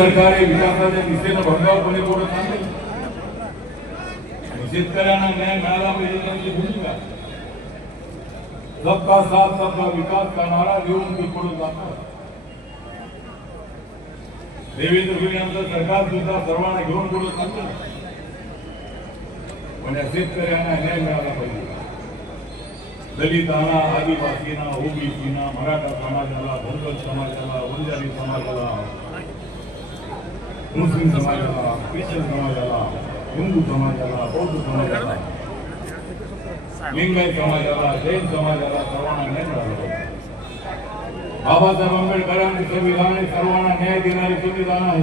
सरकार हे विकासाच्या दिशेनं भरधावपणे पुढे चालले आणि शेतकऱ्यांना न्याय मिळाला पाहिजे त्यांची भूमिका. सबका साथ सबका विकास करणारा घेऊन ते पडून जातात. देवेंद्र फडणवीसांचं सरकार सुद्धा सर्वांना घेऊन बोलत चाललं पण या शेतकऱ्यांना न्याय मिळाला पाहिजे. दलितांना आदिवासींना ओबीसीना मराठा समाजाला धनगर समाजाला वंजारी समाजाला मुस्लिम समाजाला ख्रिश्चन समाजाला हिंदू समाजाला बौद्ध समाजाला लिंगायत समाजाला जैन समाजाला सर्वांना न्याय मिळाला बाबासाहेब आंबेडकरांचे संविधान सर्वांना न्याय देणारे संविधान आहे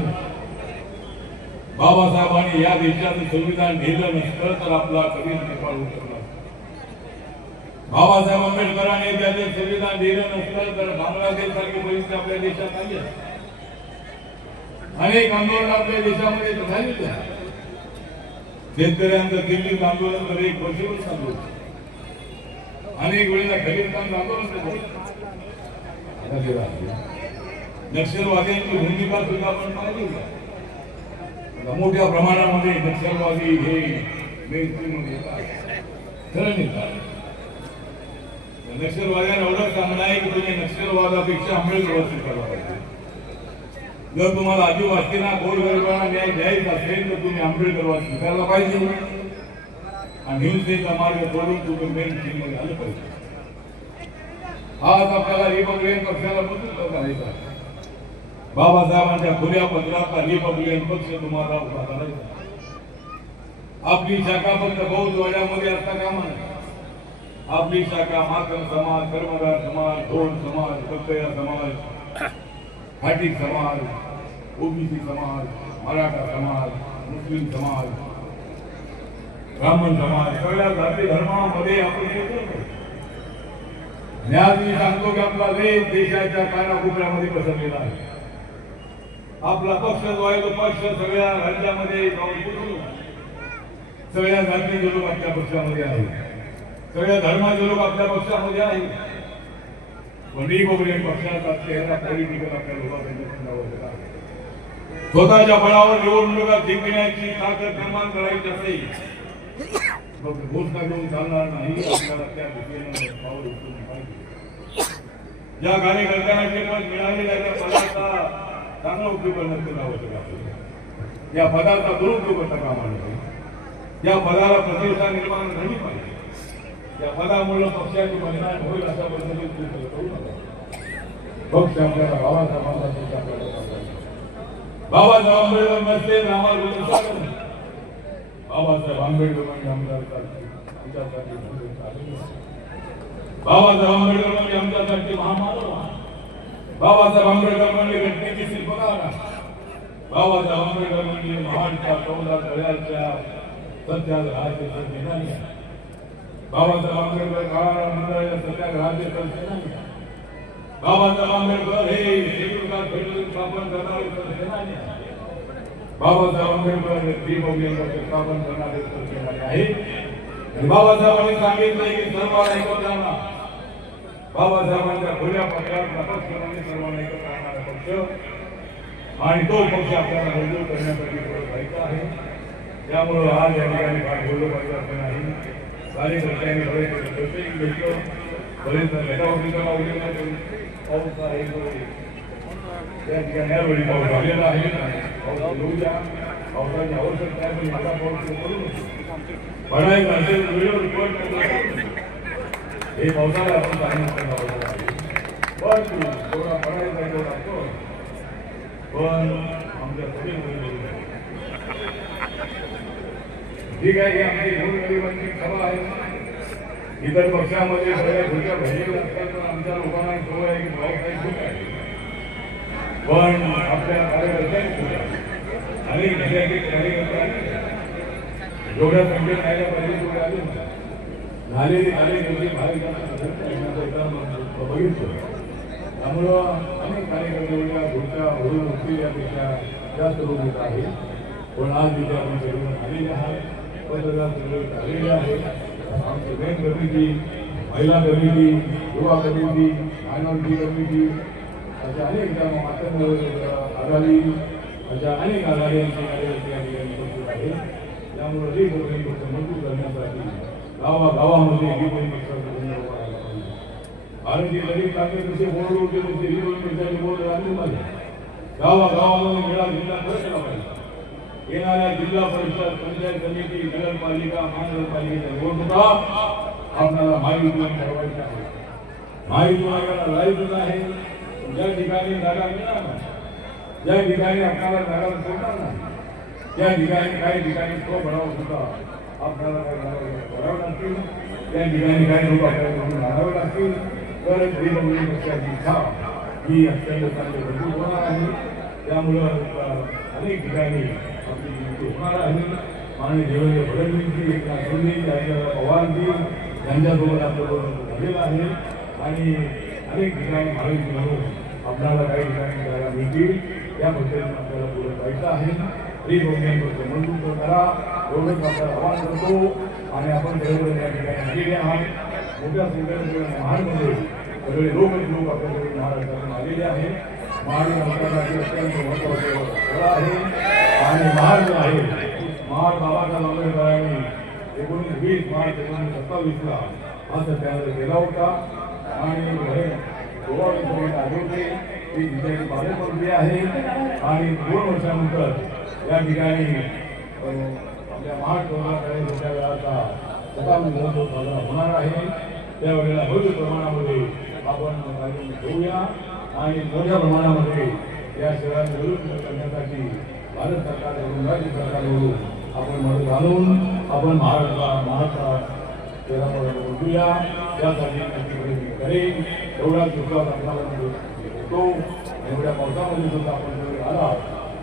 बाबासाहेबांनी या देशाचं संविधान लिहिलं नसतं तर आपला कधीच नेपाळ होऊ शकला बाबासाहेब आंबेडकरांनी त्याचे संविधान लिहिलं नसतं तर बांगलादेश सारखी परिस्थिती आपल्या देशात आली असते अनेक आंदोलन आपल्या देशामध्ये झालेले आहे. शेतकऱ्यांचं दिल्लीत आंदोलन तर एक वर्षभर चालू होतं. अनेक वेळेला खलिस्तान आंदोलन नक्षलवाद्यांची भूमिका सुद्धा आपण पाहिली. मोठ्या प्रमाणामध्ये नक्षलवादी हे खरं नक्षलवाद्यांना एवढं सांगणं आहे की तुम्ही नक्षलवादापेक्षा आंबेडकर करावा पाहिजे जर तुम्हाला आदिवासींना गोरगरिबांना न्याय द्यायचा असेल तर तुम्ही आंबेडकरवाद स्वीकारला पाहिजे. आणि हिंसेचा मार्ग सोडून तुम्ही मेन मध्ये झालं पाहिजे. आज आपल्याला रिपब्लिकन पक्षाला मजबूत करायचा बाबासाहेबांच्या खुल्या पत्राचा रिपब्लिकन पक्ष तुम्हाला उभा करायचा आपली शाखा फक्त बौद्ध वाड्यामध्ये असता कामा नये. आपली शाखा माकन समाज कर्मदार समाज ढोल समाज कत्तया समाज खाटी समाज ओबीसी समाज मराठा समाज मुस्लिम समाज ब्राह्मण समाज सगळ्या जाती धर्मामध्ये आपण एकत्र आहोत. मी सांगतो की आपला देश देशाच्या कानाकोपऱ्यामध्ये पसरलेला आहे. आपला पक्ष जो आहे तो पक्ष सगळ्या राज्यामध्ये सगळ्या जातीचे लोक आपल्या पक्षामध्ये आहेत. सगळ्या धर्माचे लोक आपल्या पक्षामध्ये आहेत. कोणी कोणी पक्षाचा चेहरा पॉलिटिकल आपल्याला उभा करण्याची आवश्यकता आहे. स्वतःच्या बळावर निवडणुका जिंकण्याची ताकद निर्माण करायची असेल फक्त घोषणा करून चालणार नाही आपल्याला त्या दिशेनं पाऊल उचलून पाहिजे. ज्या कार्यकर्त्यांना जे पद मिळालेलं आहे त्या पदाचा चांगला उपयोग करण्याची आवश्यक आहे. या पदाचा दुरुपयोग करता कामा नये. या पदाला प्रतिष्ठा निर्माण झाली पाहिजे. या होईल अशा पद्धतीने तुम्ही करू नका. पक्ष आपल्याला बाबासाहेबांचा बाबासाहेब आंबेडकर नसते तर बाबासाहेब आंबेडकर म्हणजे आमच्यासाठी म्हणजे बाबासाहेब आंबेडकर म्हणजे आमच्यासाठी महामानव. बाबासाहेब आंबेडकर म्हणजे घटनेची शिल्पकार. बाबासाहेब आंबेडकर म्हणजे महाडच्या चौदा तळ्याच्या सत्याग्रहाचे सेनानी बाबासाहेब आंबेडकर काळा मंडळाच्या सत्याग्रहाचे सेनानी आहे. बाबासाहेब आंबेडकर हे शेकडोकार फेडरेशन स्थापन करणारे सेनानी बाबासाहेब आंबेडकर रिपब्लिकन स्थापन करणारे सेनानी आहे आणि बाबासाहेबांनी सांगितलं की सर्वांना एकत्र आणा बाबासाहेबांच्या खुल्या पक्षात पक्ष. म्हणजे सर्वांना एकत्र आणणारा पक्ष आणि तो पक्ष आपल्याला रजू करण्यासाठी पुढे जायचा आहे त्यामुळं आज या ठिकाणी पाठवलं पाहिजे असं नाही कार्यकर्त्यांनी बरेच पैसेही घेतलं बरेच मेटावरीचा लावलेला पाऊस आहे या ठिकाणी यावेळी पाऊस झालेला आहे पाऊस येऊ द्या पावसाची आवश्यकता आहे पण माझा पाऊस तो असेल तर वेळेवर हे पावसाळा आपण सांगितलं पण थोडा पडायचा आहे तेवढा पण आमच्या सगळे ठीक आहे ही आमची गोरगरिबांची सभा आहे? इतर पक्षामध्ये सगळ्या खुर्च्या भरलेल्या असतात पण आमच्या लोकांना सवय आहे की भाऊसाहेब ठीक आहे. पण आपल्या कार्यकर्त्यांनी खुर्च्या अनेक जिल्ह्याचे कार्यकर्ते आले. जेवढ्या संख्येत राहिल्या पाहिजे तेवढे आले झालेली झालेली कार्यकर्ते भाविकांना बघितलं. त्यामुळं अनेक कार्यकर्त्यांच्या खुर्च्या भरून उठलेल्यापेक्षा जास्त लोक येत आहेत. पण आज तिथे आपण सगळं आलेले आहात. पत्रकार सगळे आलेले आहेत आमची मेन कमिटी महिला कमिटी युवा कमिटी मायनॉरिटी कमिटी अशा अनेक मातंग आघाडी अशा अनेक आघाड्यांची कार्यकर्ते उपस्थित आहेत. त्यामुळे ही मोहीम फक्त मजबूत करण्यासाठी गावागावामध्ये ही मोहीम पक्षाचा झेंडा उभा राहिला पाहिजे. भारतीय बोर्ड होते ही पक्षाचे बोर्ड पाहिजे गावागावामध्ये मेळा जिल्हा प्रयत्न पाहिजे. येणाऱ्या जिल्हा परिषद पंचायत समिती नगरपालिका महानगरपालिकेच्या निवडणुका आपल्याला महायुतीला ठरवायच्या आहेत. महायुतीला लाइट आहे. ज्या ठिकाणी जागा मिळणार नाही ज्या ठिकाणी आपल्याला जागा सोडणार नाही त्या ठिकाणी काही ठिकाणी तो भराव सुद्धा आपल्याला काही जागा भरावं लागतील. त्या ठिकाणी काही लोक आपल्याला मारावे लागतील. तर श्रीमंगली पक्षाची इच्छा ही अत्यंत चांगली होणार आहे. त्यामुळं अनेक ठिकाणी आपली नियुक्ती आहे माननीय देवेंद्र फडणवीसजी एकनाथ शिंदे राजेंद्र पवारजी यांच्यासोबत आपल्याबरोबर झालेलं आहे. आणि अनेक ठिकाणी महायुती म्हणून आपल्याला काही ठिकाणी करायला मिळतील. या पद्धतीने आपल्याला पुढे जायचं आहे. श्री गोविंद मंजूर करा. एवढंच आपल्याला आवाहन करतो आणि आपण बरोबर या ठिकाणी आलेले आहात. मोठ्या संख्येने महाडमध्ये सगळे लोक लोक आपल्याकडे महाराष्ट्रातून आलेले आहेत. महाड नौकासाठी अत्यंत महत्वाचं आहे. आणि महाड जो आहे. महाड बाबासाहेब आंबेडकरांनी एकोणीस वीस मार्च एकोणीस सत्तावीसला हा सत्याग्रह केला होता. आणि हे गोवा आढळते ती जिल्ह्याची पालकमंत्री आहे. आणि दोन वर्षानंतर या ठिकाणी आपल्या महाड शहराकडे मोठ्या शताब्दी महोत्सव साजरा होणार आहे. त्यावेळेला भव्य प्रमाणामध्ये आपण घेऊया. आणि मोठ्या प्रमाणामध्ये या शहरात विरोध करण्यासाठी भारत सरकारकडून राज्य सरकारकडून आपण मदत घालून आपण महाराष्ट्र महाराष्ट्र शहरामध्ये बोलूया त्यासाठी नक्की प्रयत्न करेन एवढा विश्वास आपल्याला येतो एवढ्या पावसामध्ये सुद्धा आपण जर आला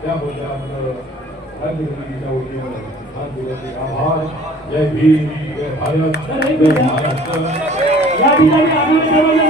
त्याबद्दल आपलं राज्य समितीच्या वतीनं फार आभार. जय भीम जय भारत जय महाराष्ट्र. या ठिकाणी आम्ही सर्वांना